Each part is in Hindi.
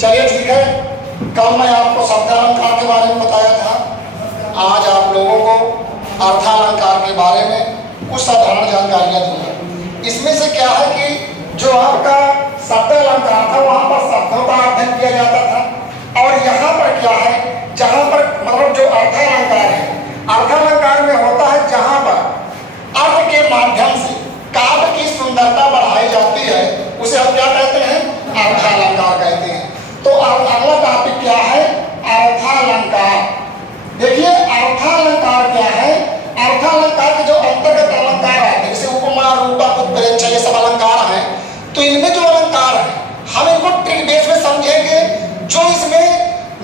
चलिए ठीक है। कल मैं आपको शब्दालंकार के बारे में बताया था। आज आप लोगों को अर्थालंकार के बारे में कुछ साधारण जानकारियां दूंगा। इसमें से क्या है कि जो आपका शब्दालंकार था वहां पर शब्दों का अध्ययन किया जाता था, और यहाँ पर क्या है, जहाँ पर मतलब जो अर्थालंकार है, अर्थालंकार में होता है जहाँ पर अर्थ के माध्यम से काव्य की सुंदरता बढ़ाई जाती है, उसे हम क्या कहते हैं, अर्थालंकार कहते हैं। तो अगला टॉपिक क्या है, अर्थालंकार। देखिए अर्थालंकार क्या है, अर्थालंकार के जो अंतर्गत अलंकार आते हैं, जैसे उपमा, रूपक, उत्प्रेक्षा, ये सब अलंकार हैं। तो इनमें जो अलंकार है हम इनको ट्रिक बेस में समझेंगे, जो इसमें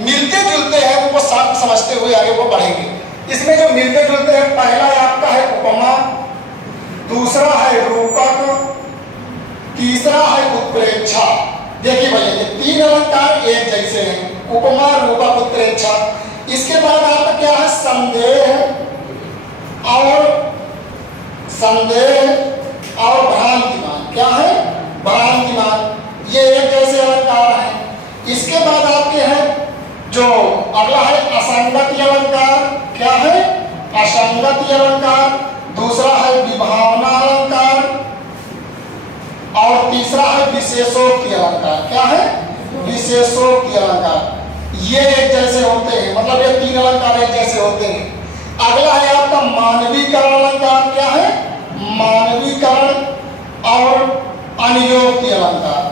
मिलते जुलते हैं उनको साथ समझते हुए आगे वो बढ़ेंगे। इसमें जो मिलते जुलते हैं, पहला आपका है उपमा, दूसरा है रूपक, तीसरा है उत्प्रेक्षा। देखिए भैया ये तीन अलंकार एक जैसे हैं, उपमा, रूपक, उत्प्रेक्षा। इसके बाद आपका क्या है, संदेह और भ्रांतिमान। क्या है, भ्रांतिमान, ये एक जैसे अलंकार हैं। इसके बाद आपके हैं जो अगला है असंगति अलंकार। क्या है, असंगति अलंकार। दूसरा है विभावना अलंकार और तीसरा है विशेषोक्ति अलंकार। क्या है, विशेषोक्ति अलंकार। ये एक जैसे होते हैं, मतलब ये तीन अलंकार एक जैसे होते हैं। अगला है आपका मानवीकरण अलंकार। क्या है, मानवीकरण और अनुयोक्ति अलंकार,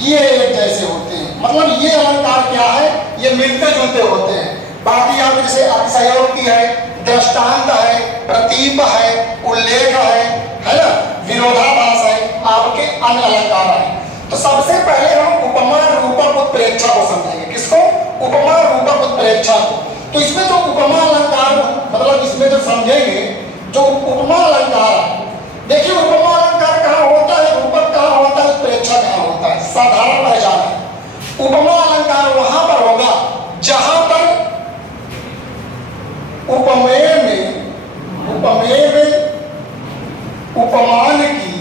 ये एक जैसे होते हैं। मतलब ये अलंकार क्या है, ये मिलते जुलते होते हैं। बाकी आप जैसे अतिशयोक्ति है, दृष्टांत है, प्रतीप है, उल्लेख है ना, विरोधाभास है, आपके अन्य अलंकार हैं। तो सबसे पहले हम उपमा, रूपक, उत्प्रेक्षा को समझेंगे। किसको, उपमा, रूपक, उत्प्रेक्षा को। तो इसमें जो उपमा अलंकार, मतलब इसमें जो समझेंगे जो उपमा अलंकार, देखिए उपमा अलंकार कहाँ होता है, रूपक कहाँ होता है, उत्प्रेक्षा कहाँ होता है। साधारण पहचान है, उपमा अलंकार वहां पर होगा जहां पर उपमेय में उपमान की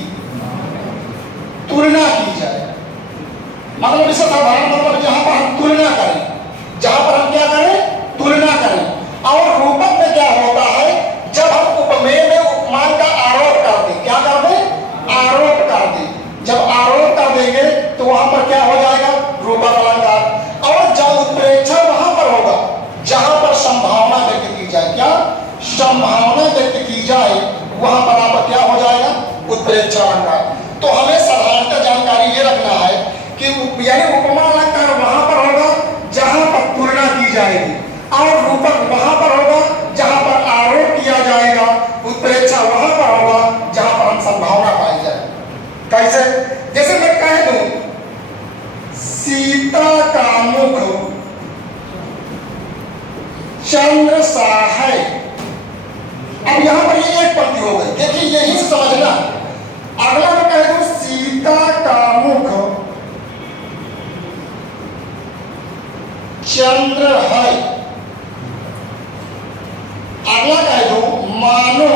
तुलना की जाए। मतलब इससे साधारण मतलब जहां पर हम तुलना करें, जहां पर हम क्या करें, तुलना करें। और रूपक में क्या होता है, जब हम उपमेय में उपमान का आरोप कर दें। क्या कर दें, आरोप कर दें। जब आरोप कर देंगे तो वहां पर क्या हो जाएगा, रूपक अलंकार। और जब उत्प्रेक्षा वहां पर होगा जहां पर संभावना व्यक्त की जाए। क्या, संभावना व्यक्त की जाए, वहां पर आप क्या हो जाएगा, उत्प्रेक्षा अलंकार। तो हमें साधारणतः जानकारी ये रखना है कि यानी उपमा अलंकार वहां पर होगा जहां पर तुलना की जाएगी, और रूपक वहां पर होगा जहां पर आरोप किया जाएगा, उत्प्रेक्षा वहां पर होगा जहां पर हम संभावना पाई जाए। कैसे, जैसे मैं कह दूं सीता का मुख चंद्र सा है। अब यहां पर ये एक पंक्ति हो गई, देखिए यही समझना। अगला मैं कह दूं सीता का मुख चंद्र है। अगला कह दूं मानो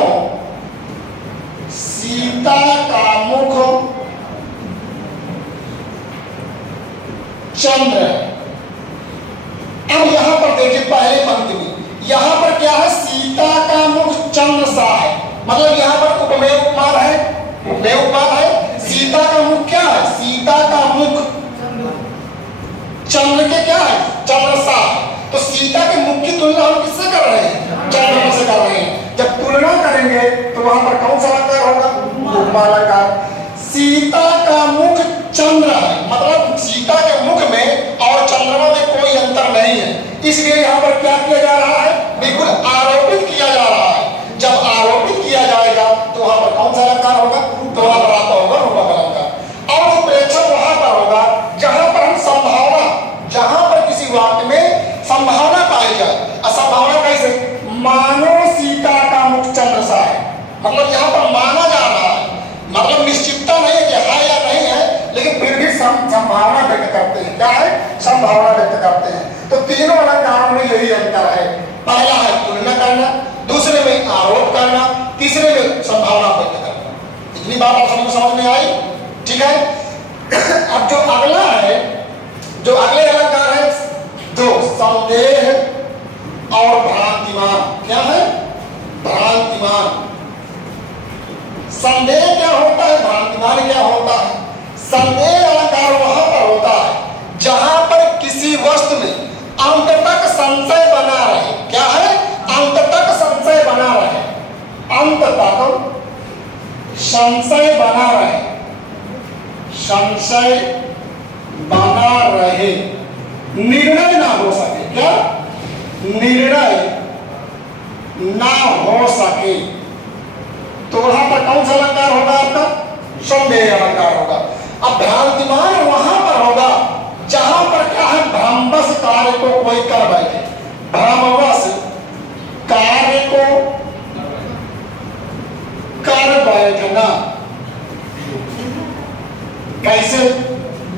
सीता का मुख चंद्र है। अब यहां पर देखिए पहले पंक्ति में यहां पर क्या है, सीता का मुख चंद्र सा है। मतलब यहां पर उपमेय उपमान है, उपमेय उपमान है। सीता का मुख क्या है, सीता का मुख चंद्र के क्या है, चंद्र सा। तो सीता के मुख की तुलना हम किससे कर रहे हैं, चंद्रमा से कर रहे हैं। जब तुलना करेंगे तो वहां पर कौन सा अलंकार होगा, उपमा अलंकार। सीता का मुख चंद्र है, मतलब सीता के मुख में और चंद्रमा में कोई अंतर नहीं है। इसलिए यहाँ पर क्या किया जा रहा है, बिल्कुल आरोपित किया जा रहा है। जब आरोपित किया जाएगा तो वहां पर कौन सा अलंकार होगा, तो वहां पर आता होगा रूपक अलंकार। और उत्प्रेक्षा वहां पर होगा जहां पर हम संभावना, जहां पर किसी वाक्य में संभावना पाई जाए। असंभावना कैसे, मानो सीता का मुख चंद्र सा है। मतलब यहाँ पर माना जा रहा है, मतलब निश्चितता नहीं है कि है या नहीं है, लेकिन फिर भी संभावना व्यक्त करते हैं। क्या है, संभावना व्यक्त करते हैं। तो तीनों अलंकारों में यही अंतर है। पहला है तुलना करना, दूसरे में आरोप करना, तीसरे में संभावना व्यक्त करना। इतनी बात आप सबको समझ में आई, ठीक है। दो, संशय बना रहे, संशय बना रहे, निर्णय ना हो सके, क्या निर्णय ना हो सके, तो वहां पर कौन सा अलंकार होगा आपका? संदेह अलंकार होगा। अब भ्रांतिमान वहां पर होगा जहां पर क्या है, भ्रमवश कार्य को कोई कर बैठे, भ्रमवश कार्य को कर बैठना। कैसे?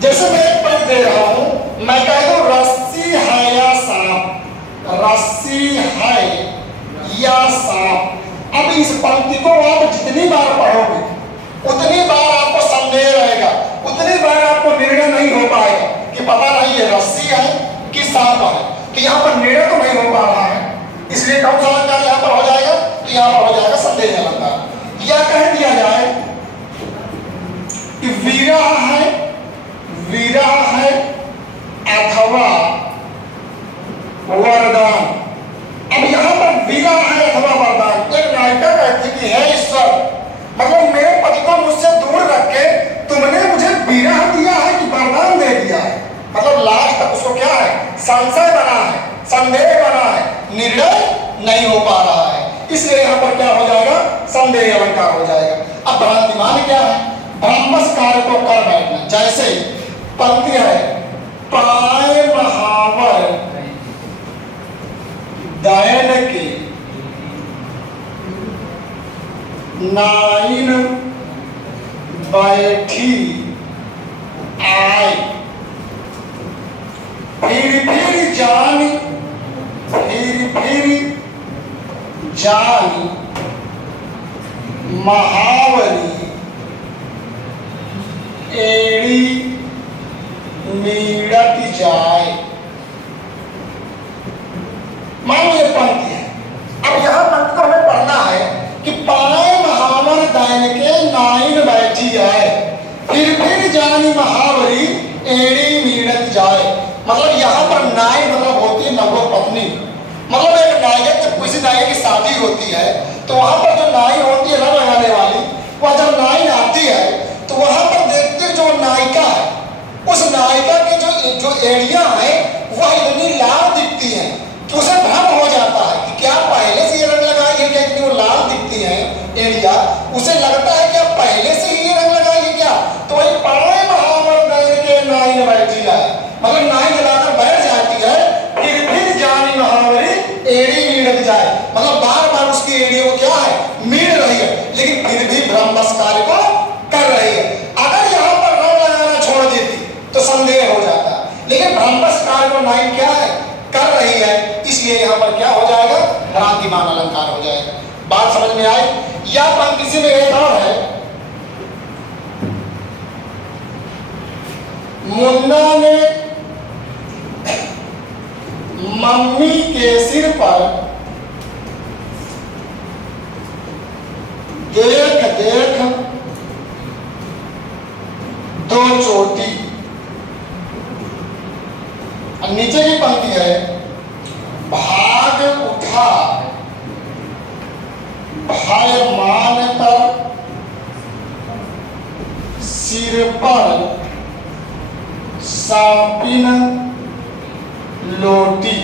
जैसे मैं एक पद दे रहा हूं, मैं कह दूं रस्सी है या सांप, रस्सी है या सांप। अब इस पंक्ति को आप जितनी बार पढ़ोगे उतनी बार आपको संदेह रहेगा, उतनी बार आपको निर्णय नहीं हो पाएगा कि पता नहीं ये रस्सी है कि सांप है। तो यहाँ पर निर्णय तो नहीं हो पा रहा है, इसलिए कौन सा अलंकार यहाँ पर हो जाएगा? तो यहाँ पर हो जाएगा संदेह अलंकार। या कह दिया जाए कि विरह है, विरह है अथवा वरदान। अब यहाँ पर विरह है अथवा वरदान, एक नायिका कहती कि हे ईश्वर, मतलब मेरे पति को मुझसे दूर रख के तुमने मुझे विरह दिया है कि वरदान दे दिया है। मतलब लास्ट तक उसको क्या है, संशय बना है, संदेह बना है, निर्णय नहीं हो पा रहा है, इसलिए यहाँ पर क्या हो जाएगा? संदेह अलंकार हो जाएगा। अब भ्रांतिमान क्या है? भ्रमवश कार्य को कर बैठना। जैसे पंक्ति है, पाए महावर दयन के नाइन बैठी आए, फिर जानी, फिर जानी महावरी एड़ी मीड़त जाए। मान लो ये पंक्ति है। अब यहां पंक्ति को हमें पढ़ना है कि पाए महावर दयन के नाइन बैठी आए, फिर जानी महावरी एड़ी मीड़त जाए। मतलब यहाँ पर नाई मतलब होती है नवो पत्नी। मतलब एक नायक, जब किसी नायक की शादी होती है तो वहां पर जो नाई होती है रंग लगाने वाली, वह जब नाई आती है तो वहां पर देखते जो नायिका है, उस नायिका की जो एड़ियां हैं वह इतनी लाल दिखती हैं कि उसे भ्रम हो जाता है कि क्या पहले से ये रंग लगाई है क्या, इतनी वो लाल दिखती है एड़िया, उसे लगता है क्या पहले से ही ये रंग लगाई है क्या। तो वही पाए महावर दयन के नाई न बैठी जाए, मतलब नाई लगाकर बैठ जाती है, फिर जानी महावरी एड़ी मीड़ जाए, मतलब बार बार उसकी एड़ी को क्या है, मीड़ रही है, लेकिन फिर भी भ्रमवश कार्य को कर रही है। अगर यहाँ पर रंग लगाना छोड़ देती तो संदेह हो जाता, लेकिन भ्रमवश कार्य को नाई क्या है, कर रही है, इसलिए यहाँ पर क्या हो जाएगा? भ्रांतिमान अलंकार हो जाएगा। बात समझ में आई? या पंक्ति में एक और है, मुन्ना ने मम्मी के सिर पर देख देख दो चोटी। नीचे की पंक्ति है, भाग उठा भय मान कर सिर पर सांपिन लोटी।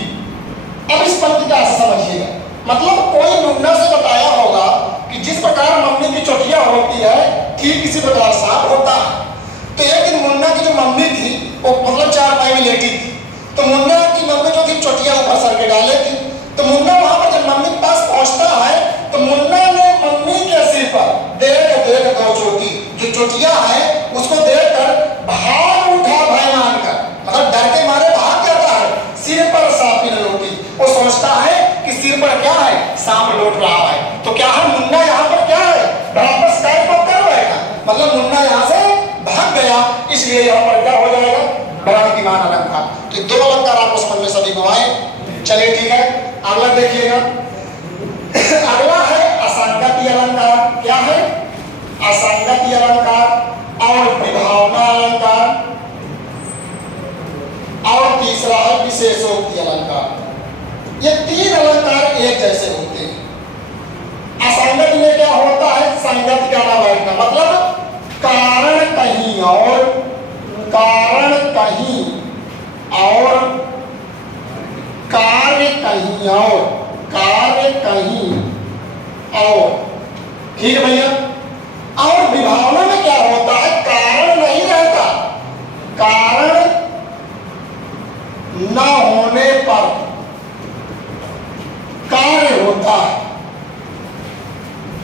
अब इस पंक्ति का अर्थ समझिएगा। मतलब कोई मुन्ना से बताया होगा कि जिस प्रकार मम्मी की चोटियां होती है ठीक इसी प्रकार सांप होता है। तो एक दिन मुन्ना की जो मम्मी थी वो मतलब चारपाई में लेटी थी, तो मुन्ना की मम्मी जो थी चोटियां ऊपर सर के डाले थी। तो मुन्ना वहां पर जब मम्मी के पास पहुंचता है तो मुन्ना ने मम्मी के सिर पर देख देख दो चोटी, जो चोटियां है उसको देखकर भाग उठा भय मानकर, मतलब डर के मारे भाग जाता है, सिर पर सांपिन लोटी। वो सोचता है कि सिर पर क्या है, सांप लौट रहा है। तो क्या है, मुन्ना यहाँ पर क्या है, भ्रमवश कार्य को कर रहेगा, मतलब मुन्ना यहाँ से भाग गया, इसलिए यहाँ पर क्या हो जाएगा, भ्रांतिमान अलंकार। तो दो अलंकार आपको समझ में सभी को आए। चलिए ठीक है, अगला देखिएगा। अगला है असंगति अलंकार। क्या है, असंगति अलंकार और विभावना अलंकार, और तीसरा है विशेषोक्ति अलंकार। ये तीन अलंकार एक जैसे होते हैं। असंगति में क्या होता संगति का ना बैठना, मतलब कारण कहीं और, कारण कहीं और, कार्य कहीं और, कार्य कहीं और। ठीक है भैया। और विभावना में क्या होता है, कारण नहीं रहता, कारण न होने पर कार्य होता है।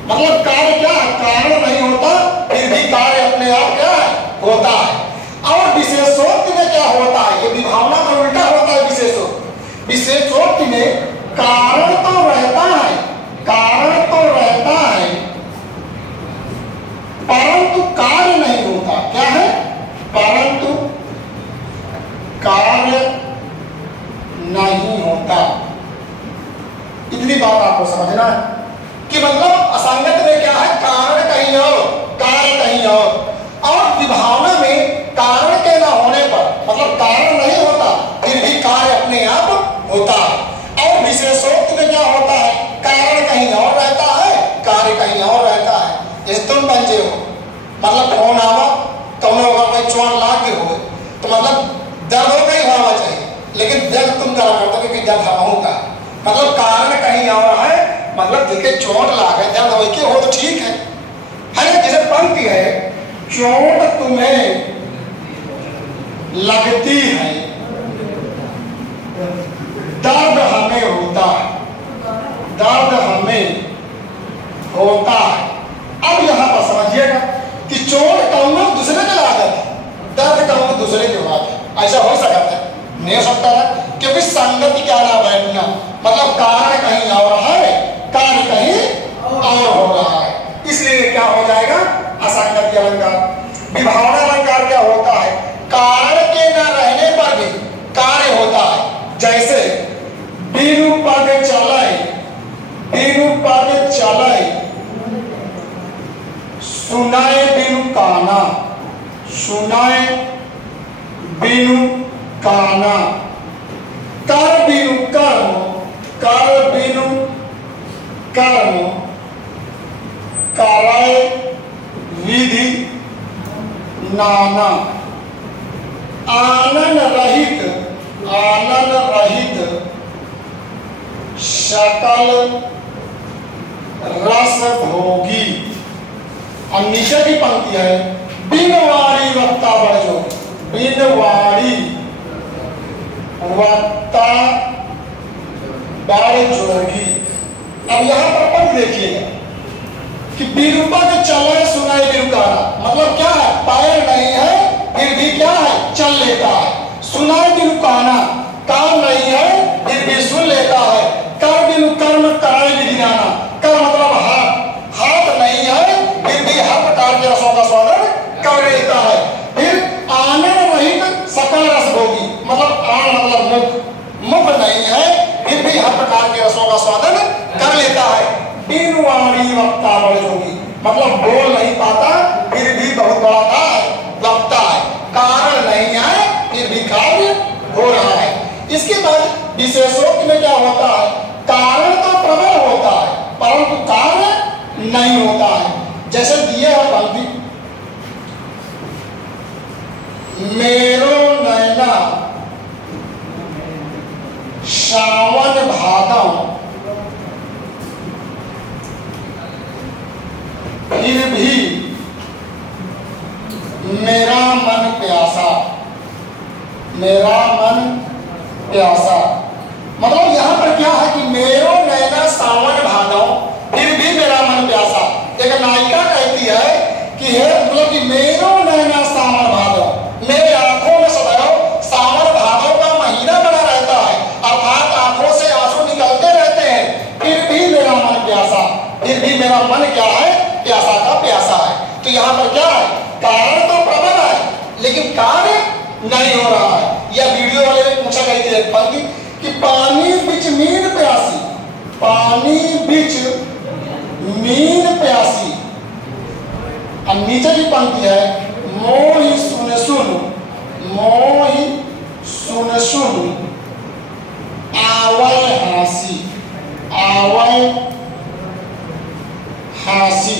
मतलब कार्य क्या है, कारण नहीं होता फिर भी कार्य अपने आप क्या है, होता है। और विशेषोक्ति में क्या होता है, ये विभावना का उल्टा होता है विशेषोक्ति। विशेषोक्ति में कारण तो रहता है, कारण तो रहता है, परंतु कार्य नहीं होता। क्या है, परंतु कार्य नहीं होता। इतनी बात आपको समझना है कि मतलब असंगत में क्या है, कारण कहीं और, कार्य कहीं और विभावना में कारण के न होने पर, मतलब कारण नहीं होता फिर भी कार्य अपने आप होता है। और विशेषोक्ति में क्या होता है, कारण कहीं और रहता है, कार्य कहीं और रहता है। जैसे तुम बच्चे हो, मतलब फोन आवा तुमने होगा कोई चोट लाग के हो तो मतलब दर्द हो गई होना चाहिए, लेकिन दर्द तुम करा करते हो कि दर्द हमाऊं का, मतलब कारण कहीं और है। मतलब देखे चोट लागे दर्द हो के हो तो ठीक है ना। जैसे पंक्ति है, चोट तुम्हें लगती है, दर्द हमें होता है, दर्द हमें होता है। अब यहां पर समझिएगा कि चोट कहूंगा दूसरे के लागत है, दर्द कहूंगा दूसरे के बात है। ऐसा हो सकता है, नहीं हो सकता है, क्योंकि संगति क्या ना बैठना, मतलब कारण कहीं और है, कार्य कहीं और हो रहा है, इसलिए क्या हो जाएगा, असंगति अलंकार। विभावना अलंकार क्या होता है, कारण के न रहने पर भी कार्य होता है। जैसे बिनु पग चले, बिनु पग चले, सुनाए बिनु काना, सुनाए बिनु काना, कर बिनु कर्म, कर बिनु कर्म, कराए विधि नाना, आनंद रहित, आनंद रहित सकल रस भोगी। और नीचे की पंक्ति है, बिन वारी वक्ता बड़जो, बिन वारी वक्ता बड़ जोगी। अब यहां पर पंक्ति देखिएगा कि बिरुपा के चले सुनाई बिरुकाना, मतलब क्या है, पैर नहीं है फिर भी क्या है, चल लेता है। सुनाई बिरुकाना, कान नहीं है फिर भी सुन लेता है। कर बिनु कर्म कराए विधि नाना, कर मतलब हाथ, हाथ नहीं है फिर भी हर प्रकार के रसों का स्वादन कर लेता है। फिर आनंद रहित सकल रस भोगी, मतलब आन मतलब मुख, मुख नहीं है फिर भी हर प्रकार के रसों का स्वादन कर लेता है। बिन वाणी वक्ता बड़ जोगी, मतलब बोल नहीं पाता फिर भी बहुत बड़ा है, वक्ता है, कारण नहीं है फिर भी कार्य हो रहा है। इसके बाद विशेषोक्त में क्या होता है, कारण तो प्रबल होता है परंतु कार्य नहीं होता है। जैसे दिए है पंक्ति, मेरो नैना श्रावण भादव फिर भी मेरा मन प्यासा, मेरा मन प्यासा। मतलब यहां पर क्या है कि मेरो नैना सावन भादव फिर भी मेरा मन प्यासा। एक नायिका कहती है कि हे मतलब कि मेरो नैना सावन भादव, मेरे आंखों में सदैव सावन भादव का महीना बना रहता है, अर्थात आंखों से आंसू निकलते रहते हैं, फिर भी मेरा मन प्यासा, फिर भी मेरा मन क्या है, प्यासा का प्यासा है। तो यहाँ पर क्या है, कारण तो प्रबल है लेकिन कार्य नहीं हो रहा है। यह वीडियो वाले ने पूछा गई थी पंक्ति कि पानी बिच मीन प्यासी, पानी बिच मीन प्यासी। अब नीचे की पंक्ति है, मोहि सुन सुन, मोहि सुन सुन आवै हासी, आवै हासी।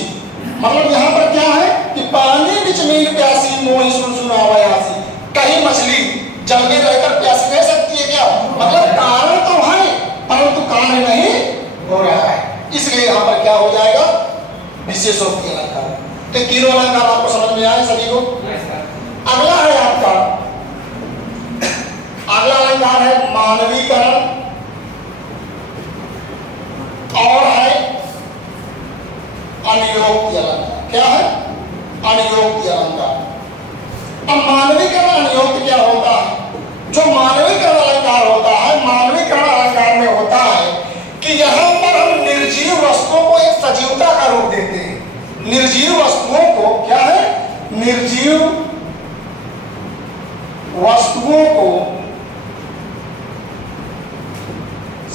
मतलब यहाँ पर क्या है कि पानी बिच मीन प्यासी मोही सुन सुनावा यासी, कहीं मछली जल में रहकर प्यासी रह सकती है क्या? मतलब कारण तो है परंतु कारण नहीं हो रहा है, इसलिए यहाँ पर क्या हो जाएगा? विशेषोक्ति अलंकार। तो तीनों अलंकार आपको समझ में आए सभी को? अगला है आपका, अगला अलंकार है मानवीकरण और है अनियोक्ति अलंकार। क्या है? अनियोक्ति अलंकार। अब मानवीकरण अनियोक्ति क्या होता है? जो मानवीकरण अलंकार होता है, मानवीकरण अलंकार में होता है कि यहाँ पर हम निर्जीव वस्तुओं को एक सजीवता का रूप देते हैं। निर्जीव वस्तुओं को क्या है? निर्जीव वस्तुओं को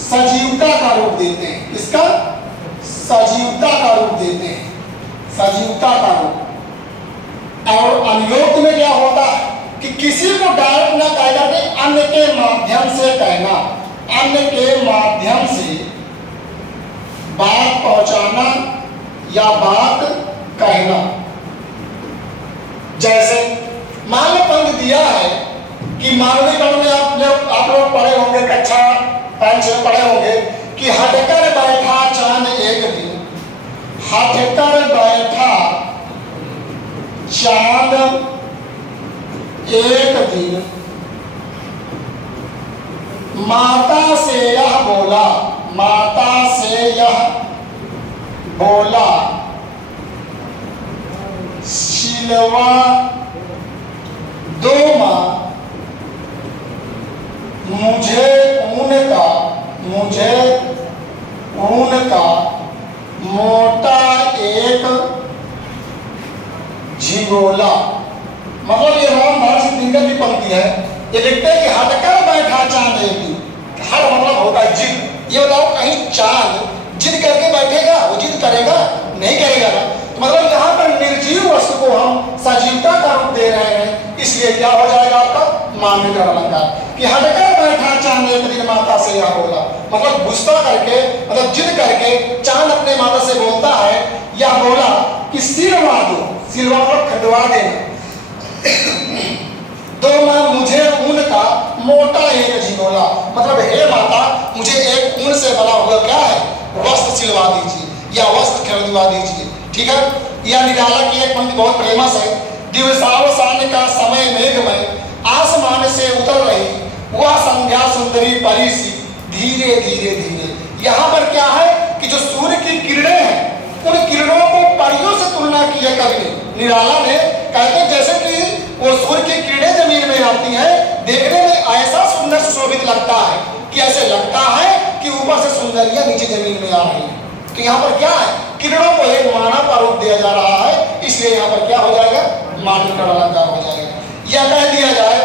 सजीवता का रूप देते हैं। इसका सजीवता का रूप देते हैं, सजीवता का रूप। और अनियोक्ति में क्या होता है कि किसी को डायरेक्ट न कह करके अन्य के माध्यम से कहना, अन्य के माध्यम से बात पहुंचाना या बात कहना। जैसे मान लो पंक्ति दिया है कि मानवीकरण में आप लोग पढ़े होंगे, कक्षा 5 में पढ़े होंगे कि हटकर बैठा चांद एक दिन, हटकर बैठा चांद एक दिन, माता से यह बोला, माता से यह बोला, सिलवा दो माँ मुझे उनका, मुझे उनका मोटा एक झिगोला। मतलब ये रामधारी सिंह दिनकर की पंक्ति है। ये लिखते हैं कि हटकर बैठा चांद एक दिन, हर मतलब होता है जिद। ये बताओ कहीं चांद जिद करके बैठेगा? वो जिद करेगा? नहीं करेगा ना। तो मतलब यहाँ पर निर्जीव वस्तु को हम सजीवता का रूप दे रहे हैं, इसलिए क्या हो जाएगा आपका? मानवीकरण अलंकार। कि हटकर बैठा चांद एक दिन माता से यह बोला, मतलब गुस्सा करके, मतलब जिद करके चांद अपने माता से बोलता है, यह बोला कि सिलवा दो, सिलवा मतलब खरीदवा देना, दो माँ मुझे उनका मोटा एक झिगोला, मतलब हे माता मुझे एक ऊन से बना हुआ क्या है? वस्त्र सिलवा दीजिए या वस्त्र खरीदवा दीजिए। ठीक है। यह निराला की एक पंक्ति बहुत फेमस है। दिवसावसान का समय मेघमय, आसमान से उतर रही वह संध्या सुंदरी परी सी, धीरे धीरे धीरे। यहाँ पर क्या है कि जो सूर्य की किरणें हैं, उन किरणों को परियों से तुलना की है कवि ने, निराला ने। कहते जैसे कि वो सूर्य की किरणें जमीन में आती हैं, देखने में ऐसा सुंदर सुशोभित लगता है कि ऐसे लगता है कि ऊपर से सुंदरियां नीचे जमीन में आ रही है। तो यहाँ पर क्या है? किरणों को एक मानव का रूप दिया जा रहा है, इसलिए यहाँ पर क्या हो जाएगा? मानवीकरण अलंकार हो जाएगा। यह कह दिया जाए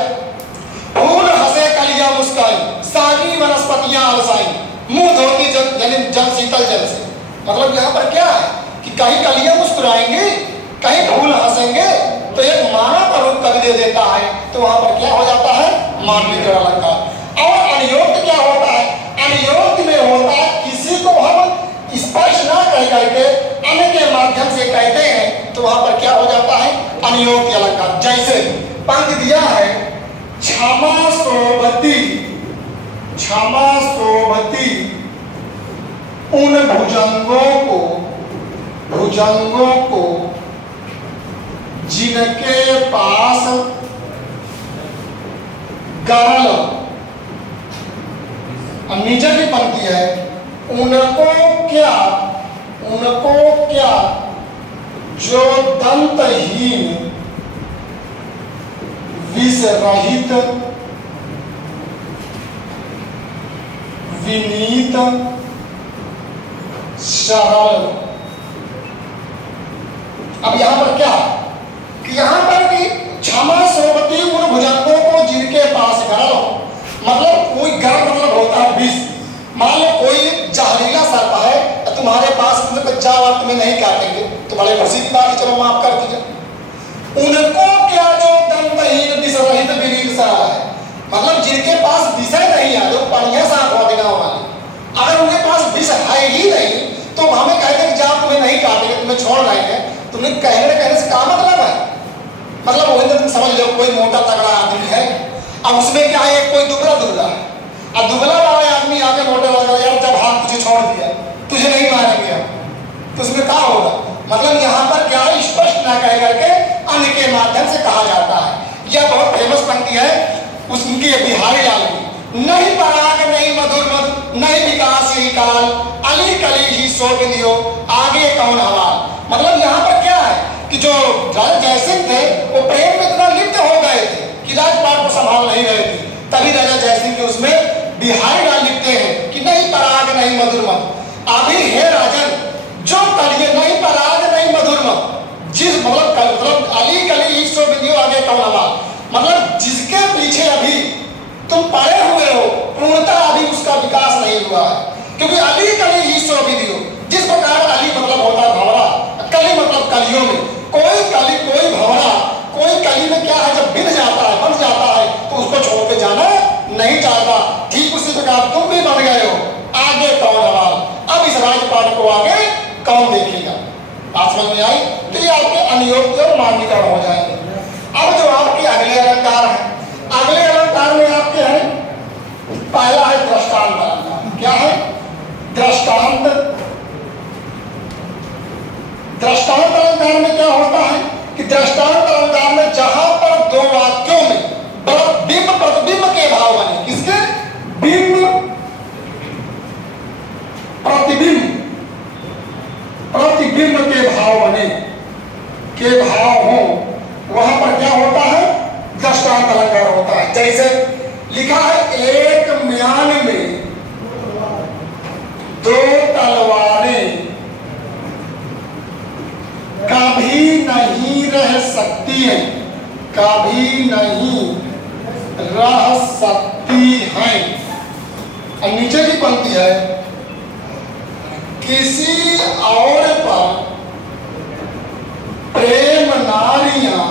फूल हंसे कलियां मुस्काई, सागी वनस्पतियां अलसाई, मुंह धोती जल शीतल जल से। मतलब यहाँ पर क्या है कि कहीं कलियां मुस्कुराएंगे, कहीं फूल हंसेंगे, तो एक मानव का रूप कवि दे देता है। तो वहां पर क्या हो जाता है? मानवीकरण अलंकार। और अनियोक्त क्या होता है? अनियोक्त में होता है किसी को हम स्पर्श ना कह करके अन्य के माध्यम से कहते हैं, तो वहां पर क्या हो जाता है? अनियोक्ति अलंकार। जैसे पंक्ति दिया है क्षमा शोभती, क्षमा शोभती उन भुजंगों को, भुजंगों को जिनके पास गरल, नीचे की पंक्ति है उनको क्या, उनको क्या जो दंतहीन विष रहित विनीत सरल। अब यहां पर क्या कि यहां पर कि क्षमा शोभती उन भुजंगों को जिनके पास गरल हो, मतलब कोई गरल मतलब होता है विष। मान लो कोई जहरीला सर्प है, तुम्हारे पास बच्चा वक्त में नहीं काटेंगे, तुम्हारे खुशी की बात, चलो माफ कर दिया। उनको क्या जो दंतहीन विष रहित विनीत सरल है, मतलब जिनके पास विषय नहीं है, जो बढ़िया सांप हो देगा वाले, अगर उनके पास विष है ही नहीं तो हमें कहते हैं कि जब तुम्हें नहीं काटेंगे, तुम्हें छोड़ रहे हैं, तुम्हें कहने से क्या मतलब है? मतलब वही तुम समझ लो, कोई मोटा तगड़ा आदमी है, अब उसमें क्या है, कोई दुबला दुबला है, अब दुबला वाले आदमी आके मोटे वाला यार जब हाथ तुझे छोड़ दिया, तुझे नहीं मारेंगे, तो उसमें क्या होगा? मतलब यहाँ पर क्या है, स्पष्ट ना कह करके अन्य के माध्यम से कहा जाता है। यह बहुत फेमस पंक्ति है उसकी, बिहारी लाल की, नहीं पराग नहीं मधुर मधु नहीं विकास यही काल, अली कली ही सो बिंदियो आगे कौन हवाल। मतलब यहाँ पर क्या है कि जो राजा जयसिंह थे वो प्रेम में इतना लिप्त हो गए थे कि राजपाट को संभाल नहीं रहे थे, तभी राजा जयसिंह के उसमें बिहारी लाल लिखते हैं कि नहीं पराग नहीं मधुर मधु। अभी है राजन जो कलिए नहीं पराग नहीं मधुर मधु, जिस मतलब अली कली ही सो बिंदियो आगे कौन हवाल, मतलब जिसके पीछे अभी तुम पड़े हुए हो पूर्णतः अभी उसका विकास नहीं हुआ है, क्योंकि अली कली ही सो विधियो, जिस प्रकार अली मतलब होता है भंवरा, कली मतलब कलियों में कोई कली कोई भंवरा कोई कली में क्या है जब बिन जाता है बन जाता है तो उसको छोड़ के जाना नहीं चाहता, ठीक उसी प्रकार तुम भी बन गए हो, आगे कौन हवाल, अब इस राजपाट को आगे कौन देखेगा। बात समझ में आई? तो ये आपके अनियोग्य और मान्यकरण हो जाएंगे। अब जो आपके अगले अलंकार है, अगले अलंकार में आपके हैं, पहला है दृष्टांत अलंकार। क्या है? दृष्टांत। दृष्टांत अलंकार में क्या होता है कि दृष्टांत अलंकार में जहां पर दो वाक्यों में बिंब प्रतिबिंब के भाव बने, किसके? बिंब प्रतिबिंब, प्रतिबिंब के भाव बने, के भाव हो, वहां पर क्या होता है? दृष्टांत अलंकार होता है। जैसे लिखा है, एक म्यान में दो तलवारें कभी नहीं रह सकती हैं, कभी नहीं रह सकती हैं। और नीचे की पंक्ति है, किसी और पर प्रेम नारियां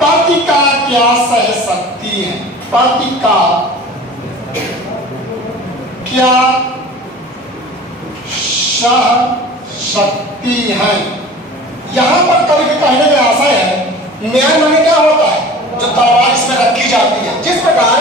पति का क्या सह सकती हैं, पति का क्या सह सकती है। यहां पर कवि के कहने का आशय है, म्यान में क्या होता है? जो तलवार इसमें रखी जाती है, जिस प्रकार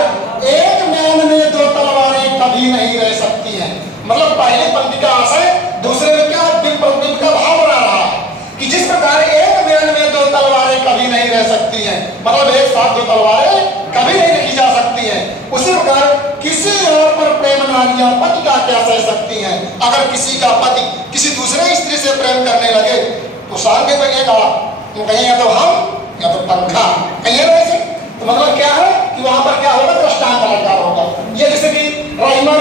एक म्यान में दो तलवारें कभी नहीं रह सकती हैं, मतलब पहले पंक्ति का आशय दूसरे में क्या बिंब का भाव बना रहा है कि जिस प्रकार एक म्यान में दो तलवारें कभी नहीं रह सकती हैं, मतलब एक साथ दो तलवारें कभी नहीं रखी जा सकती हैं, उसी प्रकार किसी और पर प्रेम नारियां पति का क्या सह सकती हैं। अगर किसी का पति किसी दूसरे स्त्री से प्रेम करने लगे तो सामने लगेगा, कहीं या तो हम या तो पंखा, कहीं ऐसे, तो मतलब क्या है कि वहां पर क्या होगा? दृष्टांत अलंकार होगा। ये जैसे कि रहीमन,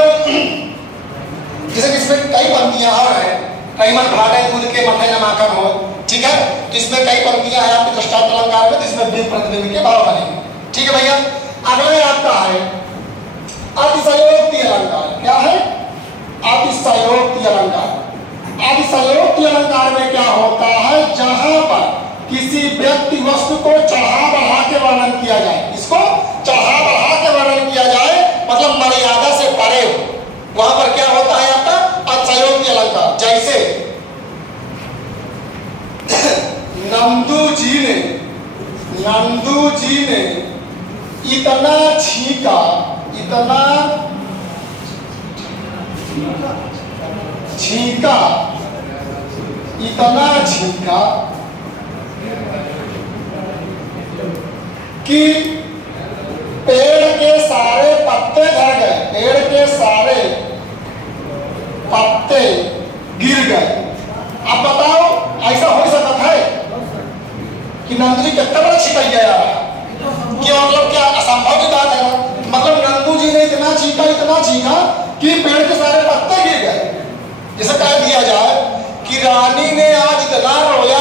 जैसे कि इसमें कई पंक्तियां और हैं, रहीमन भाटे दूध के मथे न माखन हो, ठीक है, तो इसमें कई पंक्तियां हैं आपके दृष्टांत अलंकार में, तो इसमें बिंब प्रतिबिंब के भाव बनेंगे। ठीक है भैया, अगले आपका है अतिशयोक्ति अलंकार। क्या है? अतिशयोक्ति अलंकार। अतिशयोक्ति अलंकार में क्या होता है? जहां पर किसी व्यक्ति वस्तु को चढ़ा बढ़ा के वर्णन किया जाए, इसको चढ़ा बढ़ा के वर्णन किया जाए, मतलब मर्यादा से परे हो, वहां पर क्या होता है आपका? अतिशयोक्ति अलंकार। जैसे नंदू जी ने इतना छींका, इतना छींका, इतना छींका कि पेड़ के सारे पत्ते झड़ गए, पेड़ के सारे पत्ते गिर गए। अब बताओ ऐसा हो सकता है कि नंदू जी कितना बड़ा छिपाई गया कि मतलब क्या असंभव की बात है ना? मतलब नंदू जी ने इतना छींका कि पेड़ के सारे पत्ते गिर गए। जैसे कह दिया जाए कि रानी ने आज इतना रोया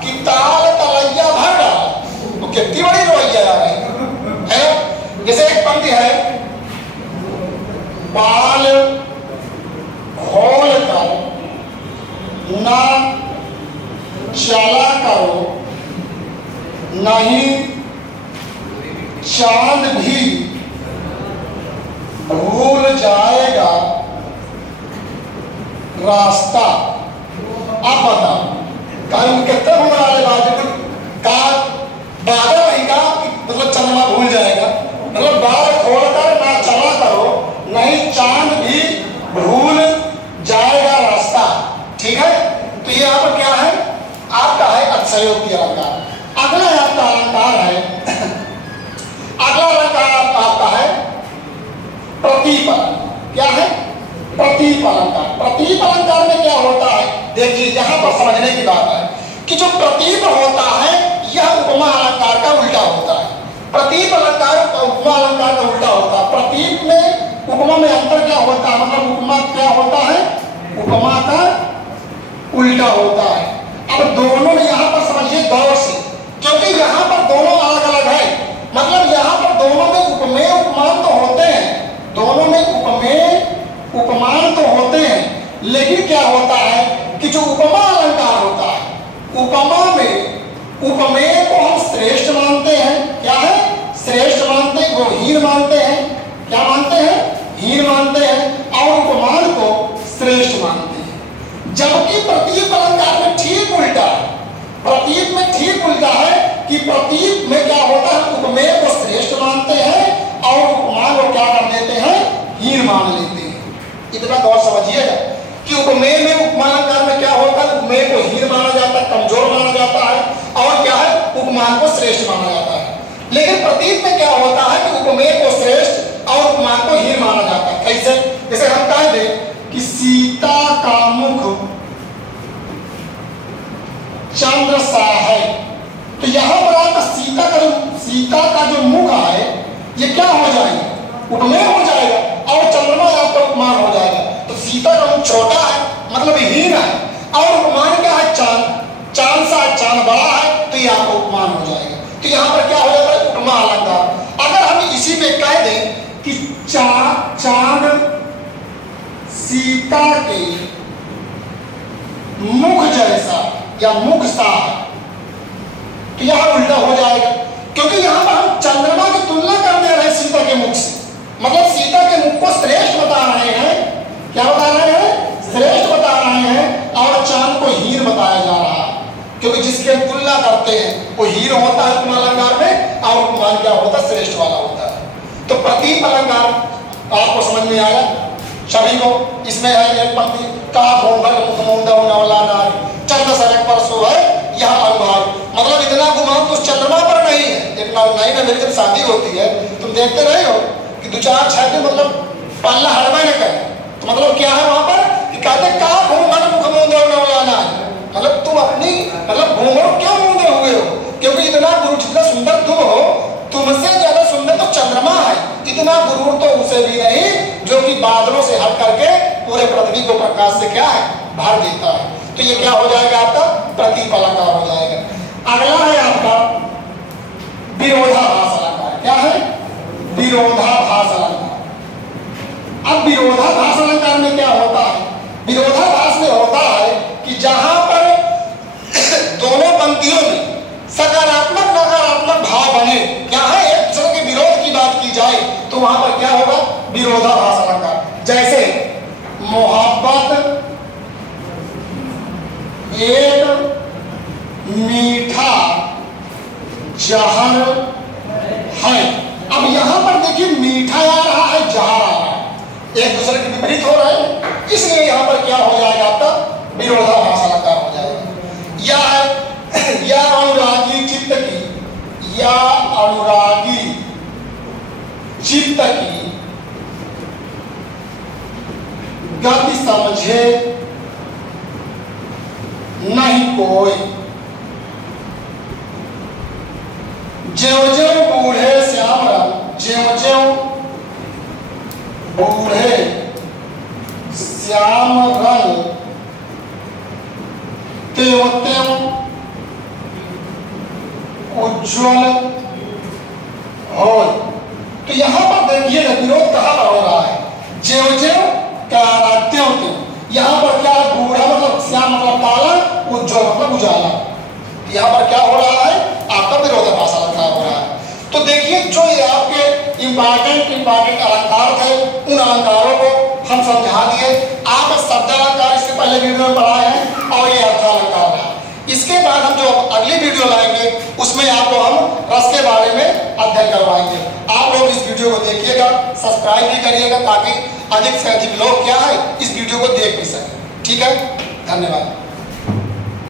कि ताल तलैया भर डाला, वो कितनी बड़ी रोइया है। जैसे एक पंक्ति है, बाल खोल कर ना चला करो, नहीं चांद भी भूल जाएगा, रास्ता। आप बताओ कहीं कितने घूम रहा है बाजू का बादल रहेगा कि मतलब चंद्रमा भूल जाएगा। मतलब बाल खोलकर ना चला करो, नहीं चांद भी भूल जाएगा रास्ता। ठीक है, तो ये यहाँ पर क्या है, आपका है अतिशयोक्ति अलंकार। अगला आपका अलंकार है अगला अलंकार आपका है प्रतीप अलंकार। क्या है, प्रतीप अलंकार। प्रतीप अलंकार में क्या होता है, देखिए यहाँ पर समझने की बात है कि जो प्रतीप होता है यह उपमा अलंकार का उल्टा होता है। प्रतीप अलंकार उपमा अलंकार का उल्टा होता है। प्रतीप में उपमा में अंतर क्या होता है, मतलब उपमा क्या होता है, उपमा का उल्टा होता है। अब दोनों में यहाँ पर समझिए गौर से, क्योंकि यहाँ पर दोनों अलग अलग है। मतलब यहाँ पर दोनों में उपमेय उपमान तो होते हैं, दोनों में उपमेय उपमान तो होते हैं, लेकिन क्या होता है कि जो उपमा अलंकार होता है, उपमा में उपमेय को हम श्रेष्ठ मानते हैं। क्या है, श्रेष्ठ मानते हैं, वो हीन मानते हैं। क्या मानते हैं, हीन मानते हैं, और उपमान को श्रेष्ठ मानते हैं। जबकि प्रतीप अलंकार में ठीक उल्टा है। प्रतीप में ठीक उल्टा है कि प्रतीप में क्या होता है, उपमेय को श्रेष्ठ मानते हैं और उपमान को क्या कर देते हैं, हीन मान लेते हैं। इतना गौर समझिएगा कि उपमेय में उपमा अलंकार में क्या होता है, उपमेय को हीन माना जाता है, कमजोर माना जाता है, और क्या है, उपमान को श्रेष्ठ माना जाता है। लेकिन प्रतीप में क्या होता है कि उपमेय को श्रेष्ठ और उपमान को हीन माना जाता है। कैसे, जैसे हम कह दें कि सीता का मुख चंद्र सा है, तो यहां पर आपका सीता का जो मुख है ये क्या हो जाएगा, उपमेय हो जाएगा, और चंद्रमा आपका उपमान हो जाएगा। तो सीता का मुख छोटा है मतलब हीन है, और उपमान क्या है, चांद सा, चांद बड़ा है, तो ये आपका उपमान हो जाएगा। तो यहाँ पर क्या हो जाता है, उपमा अलंकार। अगर हम इसी में कह दें कि चांद सीता के मुख जैसा या मुख सा है, तो यह उल्टा हो जाएगा, क्योंकि यहाँ पर हम चंद्रमा की तुलना कर दे रहे हैं सीता के मुख से। मतलब सीता के मुख को श्रेष्ठ बता रहे हैं। क्या बता रहे हैं, श्रेष्ठ बता रहे हैं, और चांद को हीन बताया जा रहा है, क्योंकि जिसकी हम तुलना करते हैं वो हीन होता है उपमा अलंकार में, और उपमान क्या होता है, श्रेष्ठ वाला होता है। तो प्रतीप अलंकार आपको समझ में आया सभी को। इसमें है एक पंक्ति, का भोंभर मुख मूंदा नवला नारी, चंद्र सरक पर सो है यह अनुभाग। मतलब इतना गुमान तो चंद्रमा पर नहीं है। एक नई नवेली जब शादी होती है तुम देखते रहे हो कि 2-4 छाते मतलब पल्ला हड़बे न करे, तो मतलब क्या है वहां पर कि कहते का भोंभर मुख मूंदा नवला नारी, मतलब तुम अपनी मतलब घूंघट क्यों मूंदे हुए हो, क्योंकि इतना गुरु जितना सुंदर तुम हो, तुमसे ज्यादा सुंदर तो चंद्रमा है। इतना गुरूर तो उसे भी नहीं जो कि बादलों से हट करके पूरे पृथ्वी को प्रकाश से क्या है, भर देता है। तो ये क्या हो जाएगा, आपका प्रतीप अलंकार हो जाएगा। अगला है आपका विरोधाभास अलंकार। क्या है, विरोधाभास अलंकार। अब विरोधाभास अलंकार में क्या होता है, विरोधाभास में होता है कि जहां पर दोनों पंक्तियों में सकारात्मक नकारात्मक भाव बने, क्या है, एक दूसरे के विरोध की बात की जाए, तो वहां पर क्या होगा, विरोधाभास अलंकार। जैसे मोहब्बत एक मीठा जहर है। अब यहां पर देखिए मीठा आ रहा है, जहर आ रहा है, एक दूसरे के विपरीत हो रहे हैं, इसलिए यहां पर क्या हो जाएगा, आपका विरोधाभास अलंकार हो जाएगा। या अनुरागी चित्त की, या अनुरागी चित्त की गति समझे नहीं कोई, ज्यों ज्यों बूढ़े श्याम रंग, ज्यों ज्यों बूढ़े श्याम रंग, त्यों त्यों उज्ज्वल हो। तो यहां पर देखिए विरोध कहां पर हो रहा है, ज्यों ज्यों क्या त्यों त्यों। यहां पर क्या, बूढ़ा मतलब श्याम मतलब काला, उज्ज्वल मतलब उजाला। तो यहां पर क्या हो रहा है, आपका विरोधाभास अलंकार हो रहा है। तो देखिए जो ये आपके इंपॉर्टेंट अलंकार थे, उन अलंकारों को हम समझा दिए। आप शब्दालंकार इसके पहले वीडियो में पढ़ाए हैं और ये अर्थालंकार रहा। इसके बाद हम जो अगली वीडियो लाएंगे उसमें आपको हम रस के बारे में अध्ययन करवाएंगे। आप लोग इस वीडियो को देखिएगा, सब्सक्राइब भी करिएगा ताकि अधिक से अधिक लोग क्या है इस वीडियो को देख भी सकें। ठीक है, धन्यवाद।